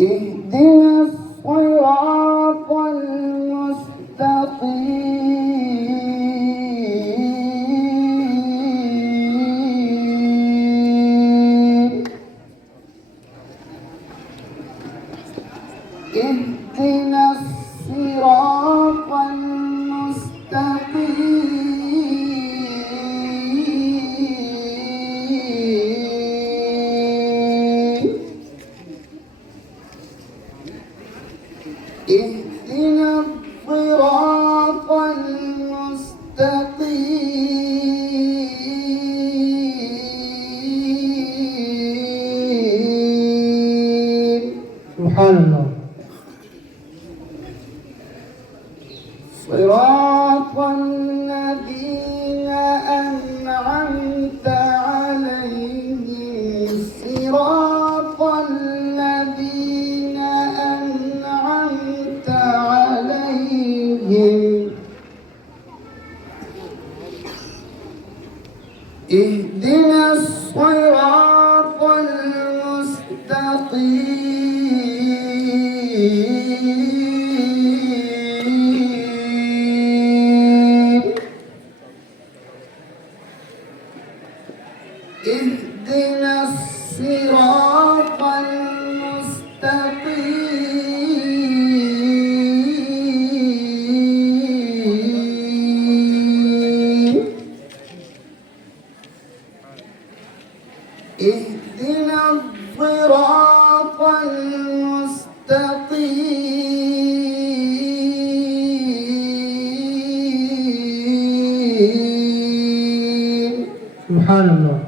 اهدنا الصراط المستقيم اهدنا الصراط المستقيم اهدنا الصراط المستقيم سبحان الله. صراط الذين أنعمت عليهم صراط الذين أنعمت عليهم اهدنا الصراط المستقيم اهدنا الصراط المستقيم اهدنا الصراط المستقيم سبحان الله.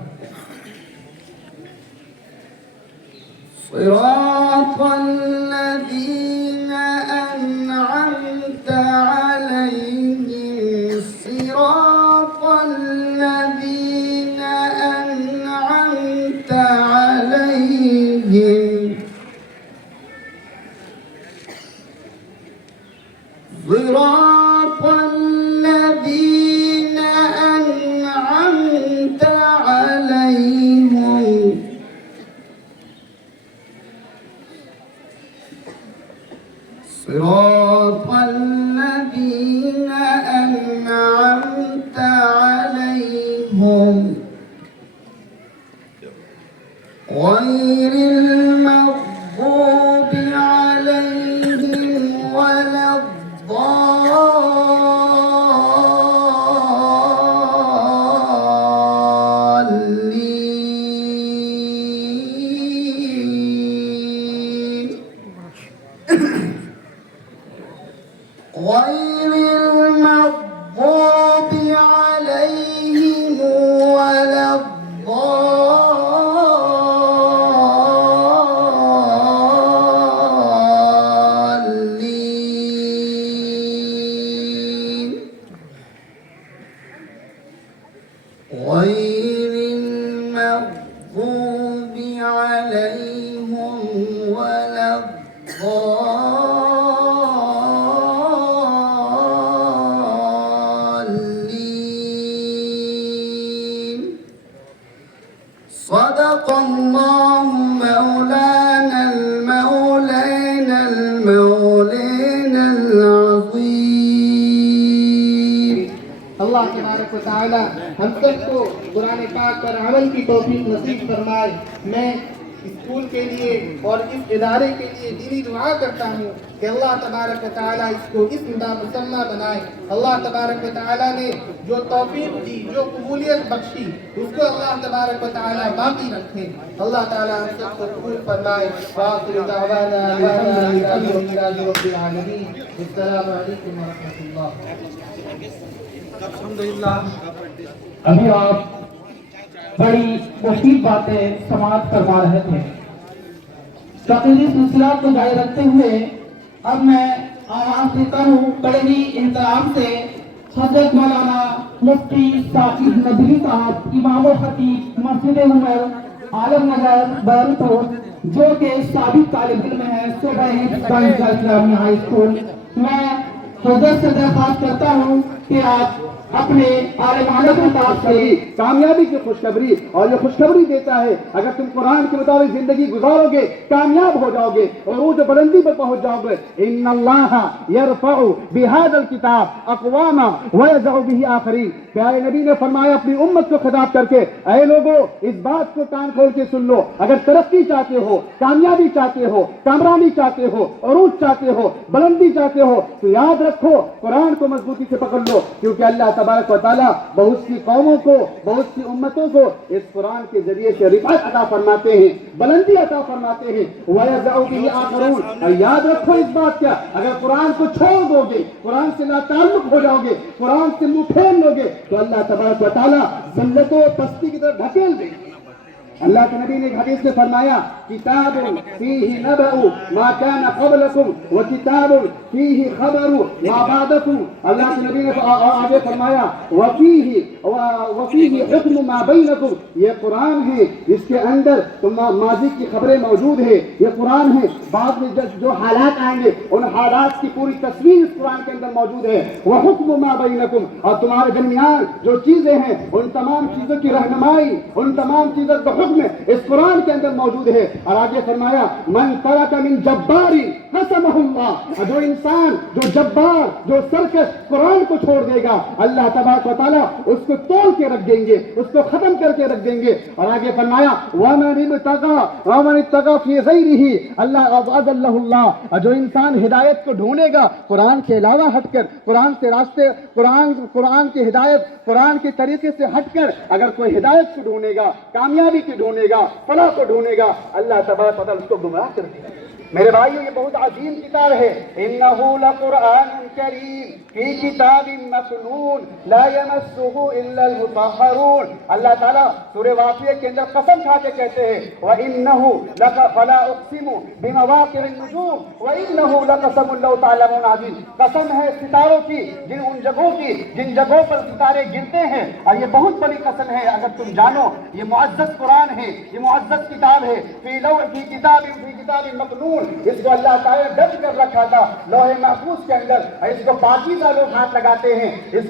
صراط الذين أنعمت عليهم صراط الذين أنعمت عليهم صراط الذين أنعمت عليهم صراط الذين أنعمت عليهم غير المغضوب عليهم غير المغضوب عليهم ولا الضالين غير المغضوب عليهم ولا الضالين صدق الله مولانا المولين العظيم اللہ تبارک و تعالی ہم سب کو قرآن پاک پر عمل کی توفیق نصیب فرمائے۔ میں اسکول کے لیے اور اس ادارے کے لیے دینی دعا کرتا ہوں کہ اللہ تبارک و تعالی اس کو اس مسمى بنائے۔ اللہ تبارک و تعالی نے جو توفیق دی، جو قبولیت بخشی، اس کو اللہ تبارک و تعالی باقی رکھے۔ اللہ تعالی ہم سب کو قبول فرمائے۔ وآخر دعوانا الحمدللہ رب العالمین۔ السلام علیکم ورحمۃ اللہ۔ ابھی آپ بڑی مفید باتیں سماعت فرما رہے تھے۔ تقریری سلسلہ کو جاری رکھتے ہوئے اب میں آواز دیتا ہوں بڑے ہی احترام سے حضرت مولانا مفتی ثاقب ندوی صاحب، امام و خطیب مسجد عمر عالم نگر برہمپور، جو کہ سابق طالب علم ہیں صوبہ ہند اسلامی ہائی اسکول۔ میں حضرت سے درخواست کرتا ہوں کہ آپ اپنے عالمانہ خطاب سے کامیابی کی خوشخبری، اور یہ خوشخبری دیتا ہے اگر تم قرآن کے مطابق زندگی گزارو گے کامیاب ہو جاؤ گے، عروج بلندی پر پہنچ جاؤ گے۔ ان اللہ یرفع بہذا الکتاب اقواما ویضع به آخرین۔ پیارے نبی نے فرمایا اپنی امت کو خطاب کر کے، اے لوگو اس بات کو کان کھول کے سن لو، اگر ترقی چاہتے ہو، کامیابی چاہتے ہو، کامرانی چاہتے ہو، عروج چاہتے ہو، بلندی چاہتے ہو، تو یاد رکھو قرآن کو مضبوطی سے پکڑ لو، کیونکہ اللہ تبارک و تعالیٰ بہت سی قوموں کو، بہت سی امتوں کو اس قرآن کے ذریعے سے رفعت عطا فرماتے ہیں، بلندی عطا فرماتے ہیں۔ وَيَضَعُ بِهِ آخَرُونَ۔ اور یاد رکھو اس بات کا، اگر قرآن کو چھوڑ دو گے، قرآن سے لا تعلق ہو جاؤ گے، قرآن سے منہ پھیر لو گے، تو اللہ تبارک و تعالیٰ ذلت و پستی کی طرف ڈھکیل دیں گے۔ اللہ کے نبی نے ایک حدیث میں فرمایا کتاب فیہ نبأ ما کان قبلکم وکتاب فیہ خبر ما بعدکم۔ اللہ کے نبی نے آگے فرمایا وفیہ حکم ما بینکم۔ یہ قرآن ہے جس کے اندر ماضی کی خبریں موجود ہے، یہ قرآن ہے بعد میں جو حالات آئیں گے ان حالات کی پوری تصویر اس قرآن کے اندر موجود ہے۔ وحکم ما بینکم، اور تمہارے درمیان جو چیزیں ہیں ان تمام چیزوں کی رہنمائی، ان تمام چیزوں کا حکم اس قرآن کے اندر موجود ہے۔ اور آگے فرمایا من ترک من جبار قسمہ اللہ، جو انسان، جو جبار، جو سرکش قرآن کو چھوڑ دے گا اللہ تبارک و تعالیٰ اس کو توڑ کے رکھ دیں گے، اس کو ختم کر کے رکھ دیں گے۔ اور آگے فرمایا ومن ابتغى فی غیرہ اللہ اضلہ اللہ، جو انسان ہدایت کو ڈھونڈے گا قرآن کے علاوہ ہٹ کر، قرآن سے راستے، قرآن کی ہدایت، قرآن کے طریقے سے ہٹ کر اگر کوئی ہدایت کو ڈھونڈے گا، کامیابی کو ڈھونڈے گا، فلاح کو ڈھونڈے گا، اللہ تبارک و تعالیٰ اس کو گمراہ کر دے گا۔ میرے بھائیو یہ بہت عظیم کتاب ہے۔ انہ لقرآن کریم فی کتاب مکنون لا یمسہ الا المطہرون۔ اللہ تعالیٰ سورہ واقعہ کے اندر قسم کھا کے کہتے ہیں وانہ فلا اقسم بمواقع النجوم وانہ لقسم لو تعلمون عظیم۔ قسم ہے ستاروں کی، ان جگہوں کی جن جگہوں پر ستارے گرتے ہیں، اور یہ بہت بڑی قسم ہے اگر تم جانو۔ یہ معزز قرآن ہے، یہ معزز کتاب ہے۔ فی کتاب مکنون، اس کو اللہ تعالیٰ نے درج کر رکھا تھا لوح محفوظ کے اندر۔ اس کو پاکیزہ لوگ ہاتھ لگاتے ہیں، اس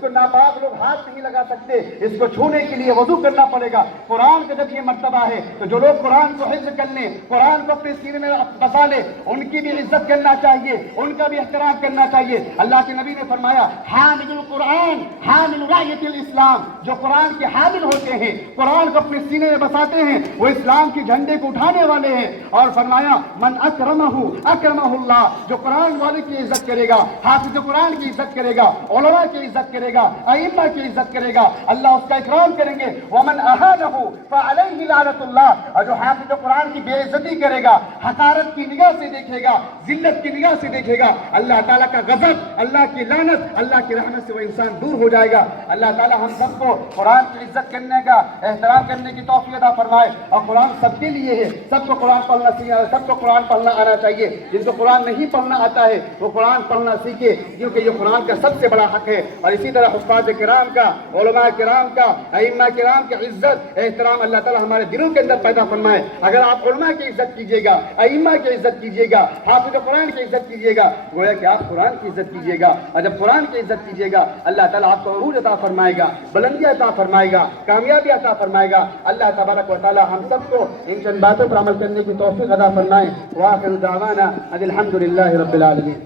کو ناپاک لوگ ہاتھ نہیں لگا سکتے، اس کو چھونے کے لیے وضو کرنا پڑے گا۔ قرآن کا جب یہ مرتبہ ہے تو جو لوگ قرآن کو حفظ کر لیں، قرآن کو اپنے سینے میں بسا لیں، ان کی بھی عزت کرنا چاہیے، ان کا بھی احترام کرنا چاہیے۔ اللہ کے نبی نے فرمایا حامل القرآن حامل رایۃ الاسلام، جو قرآن کے حامل ہوتے ہیں، قرآن کو اپنے سینے میں بساتے ہیں، وہ اسلام کے جھنڈے کو اٹھانے والے ہیں۔ اور فرمایا من اکرمہ اکرمہ، جو قرآن والے کی عزت کرے گا، حافظ قرآن کی عزت کرے گا، علماء کی عزت کرے گا، ائمہ کی عزت کرے گا، اللہ اس کا اکرام کریں گے۔ ومن اہانہ فعلیہ لعنت اللہ، اور جو حافظ قرآن کی بے عزتی کرے گا، حقارت کی نگاہ سے دیکھے گا، ذلت کی نگاہ سے دیکھے گا، اللہ تعالیٰ کا غضب، اللہ کی لعنت، اللہ کی رحمت سے وہ انسان دور ہو جائے گا۔ اللہ تعالیٰ ہم سب کو قرآن کی عزت کرنے کا، احترام کرنے کی توفیق عطا فرمائے، اور قرآن سب کے لیے ہے، سب کو قرآن پڑھنا سیکھنا، سب کو قرآن پڑھنا آنا چاہیے۔ جن کو قرآن نہیں پڑھنا آتا ہے وہ قرآن پڑھنا سیکھے، کیونکہ یہ قرآن کا سب سے بڑا حق ہے۔ اور اسی طرح حفاظ کرام کا، علماء کرام کا، ائمہ کرام کی عزت احترام اللہ تعالیٰ ہمارے دلوں کے اندر پیدا فرمائے۔ اگر آپ علماء کی عزت کیجیے گا، ائمہ کی عزت کیجیے گا، حافظ قرآن کی عزت کیجیے گا، گویا کہ آپ قرآن کی عزت کیجیے گا، اور جب قرآن کی عزت کیجیے گا اللہ تعالیٰ آپ کو عروج عطا فرمائے گا، بلندی عطا فرمائے گا، کامیابی عطا فرمائے گا۔ اللہ تبارک و تعالیٰ ہم سب کو ان چند باتوں پر عمل کرنے کی توفیق عطا فرمائے۔ وآخر دعوانا ان الحمد للہ رب العالمین۔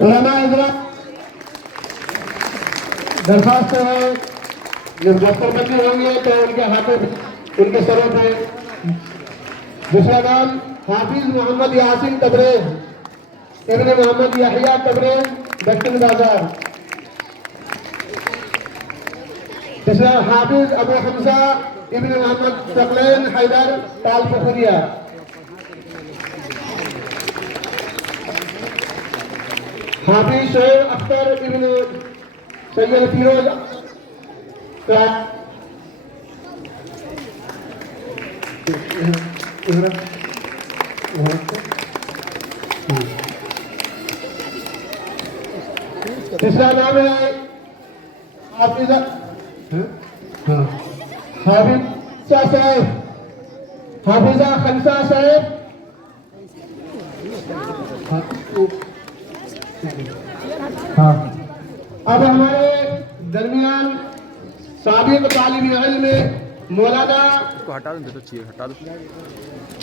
علماء حضرات، درخواست ہے جب دفتر بندی ہوں گے تو ان کے ہاتھوں ان کے سروں پہ دوسرا نام حافظ محمد یاسین تبریز ابن محمد یحییٰ تبریز دکن بازار، تیسرا حافظ ابو حمزہ ابن محمد ثقلین حیدر تال پخوریا، حافظ شعیب اختر ابن سید فیروز تیسرا نام ہے حافظ حافظہ صاحب، حافظہ خنسا صاحب، ہاں اب ہمارے درمیان سابق طالب علم مولانا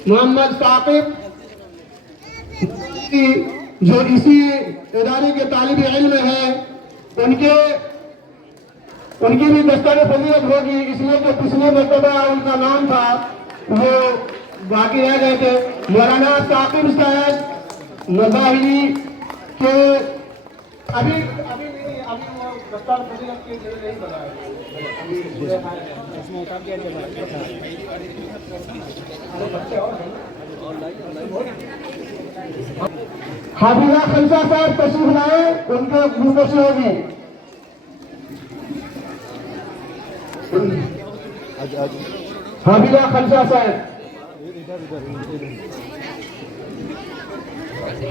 محمد ثاقب جو اسی ادارے کے طالب علم ہیں، ان کی بھی دستور فضیلت ہوگی، اس لیے کہ پچھلے مرتبہ ان کا نام تھا وہ باقی رہ گئے تھے۔ مولانا ثاقب صاحب مظاہری کے ابھی وہ دستور فضیلت کے لیے نہیں بنائے، حافظہ خنسا صاحب تشریف لائے، ان کے منتشر ہوگی۔ حافظہ خنسا صاحب،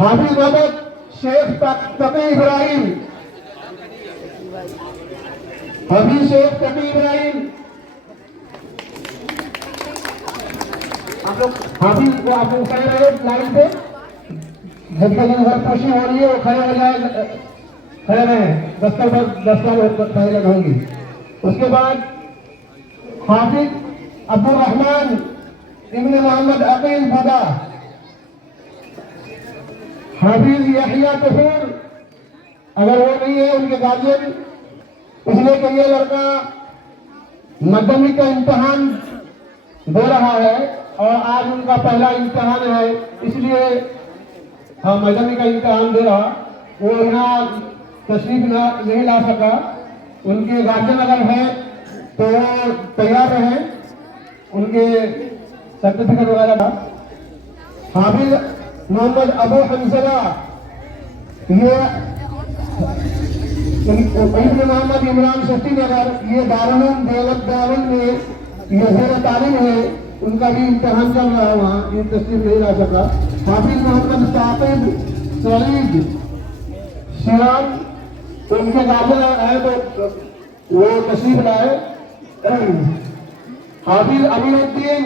حافظ محمد شیخ تقی ابراہیم، حافظ شیخ تقی ابراہیم، آپ لوگ حافظ کو آپ لوگ کھڑے رہے لائن پہ، جب تک ان پوشی ہو رہی ہے وہ کھڑے ہو جائے، کھڑے رہے، دستار پہلے ہوں گی۔ اس کے بعد حافظ عبد الرحمن ابن محمد عقیل بدا، حافظ یحییٰ طہور، اگر وہ نہیں ہے ان کے گارجین، اس لیے کہ یہ لڑکا مدنی کا امتحان دے رہا ہے اور آج ان کا پہلا امتحان ہے، اس لیے مدنی کا امتحان دے رہا، وہ یہاں تشریف نہیں لا سکا۔ ان کے گارجین اگر ہیں تو وہ تیار رہیں، ان کے سرٹیفکیٹ وغیرہ کا۔ حافظ محمد ابو حنظلہ، یہ ابن محمد عمران شفتی نگر، یہ دارالعلوم دیوبند میں یہ زیر تعلیم ہے، ان کا بھی امتحان چل رہا ہے وہاں، یہ تشریف نہیں لا سکا۔ حافظ محمد ثاقب سعید شیران، ان کے گارجین ہے تو وہ تشریف لائے۔ حافظ امین الدین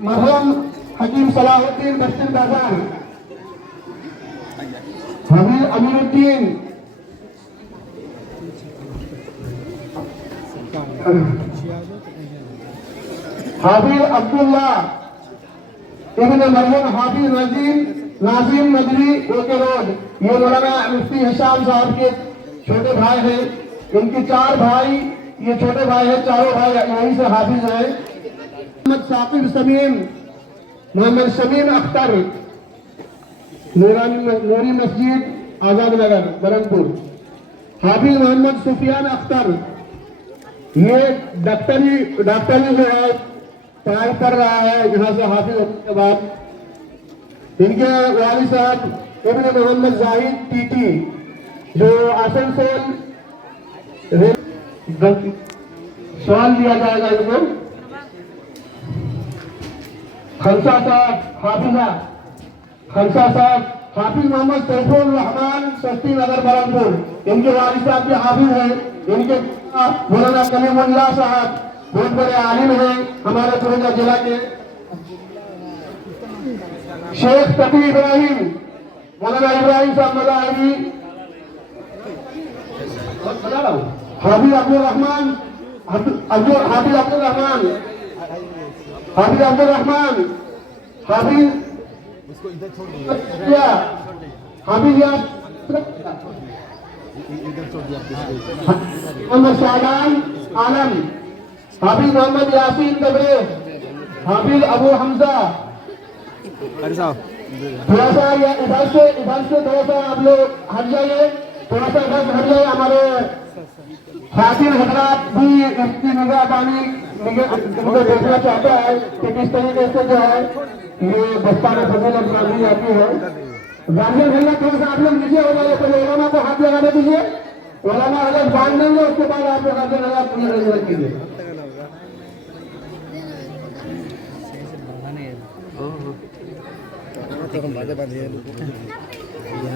مرحوم حکیم صلاح الدین دستن بازار، حافظ امین الدین، حافظ عبداللہ ابن مرحوم حافظ ناظم ندوی اوکے روڈ، یہ مولانا مفتی ہشام صاحب کے چھوٹے بھائی ہیں، ان کے 4 بھائی، یہ چھوٹے بھائی ہیں، چاروں بھائی یہیں سے حافظ ہیں۔ محمد ثاقب سمیم، محمد شمیم اختر، نوری مسجد آزاد نگر برہمپور۔ حافظ محمد سفیان اختر، یہ ڈاکٹری جو ہے پڑھائی کر رہا ہے یہاں سے حافظ ہونے کے بعد۔ ان کے والد صاحب ابن محمد زاہد ٹی ٹی جو آسنسول سوال دیا جائے گا ان کو۔ خلصہ صاحب حافظ محمد سیف الرحمان سستی نگر برہمپور، ان کے والد صاحب بھی حافظ ہیں۔ ان کے مولانا کلیم اللہ صاحب بہت بڑے عالم ہیں ہمارے پورے ضلع کے۔ شیخ تقی ابراہیم، مولانا ابراہیم صاحب مظاہری، حافظ عبدالرحمان، محمد شعبان عالم، حافظ محمد یاسین تبریز، حافظ ابو حمزہ۔ تھوڑا سا ادھر سے تھوڑا سا آپ لوگ ہٹ جائیے، تھوڑا سا ادھر ہٹ جائیے۔ ہمارے خاتون حضرات بھی اس کی نگاہ دانی دیکھنا چاہتا ہے کہ کس طریقے سے جو ہے یہ دستانہ فضیلت مانی جاتی ہے۔ گارجین بھیا تھوڑا سا آپ لوگ نیچے ہو جائیے، پہلے علماء کو ہاتھ لگانے دیجیے، علماء حضرت باندھ دیں گے، اس کے بعد آپ لوگ گارجین حضرات پوری رضایت کیجیے۔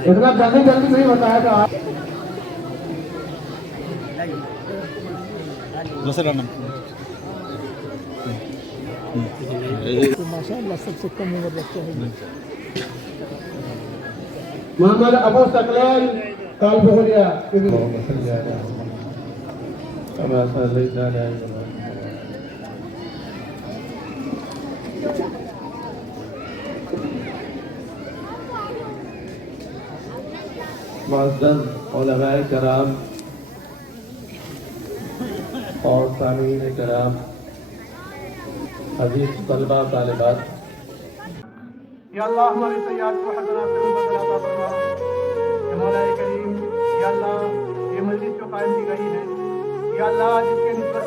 اتنا جلدی نہیں ہوتا ہے تو محمد ابو ثقلین کال بہولیا۔ معزز علماء کرام اور سامعین کرام، عزیز طلبہ طالبات، یا اللہ ہماری سیاحت کو حسنات سے مبدل عطا فرما۔ یا مولا کریم، یا اللہ یہ مجلس جو قائم کی گئی ہے، یا اللہ جس کے نسبت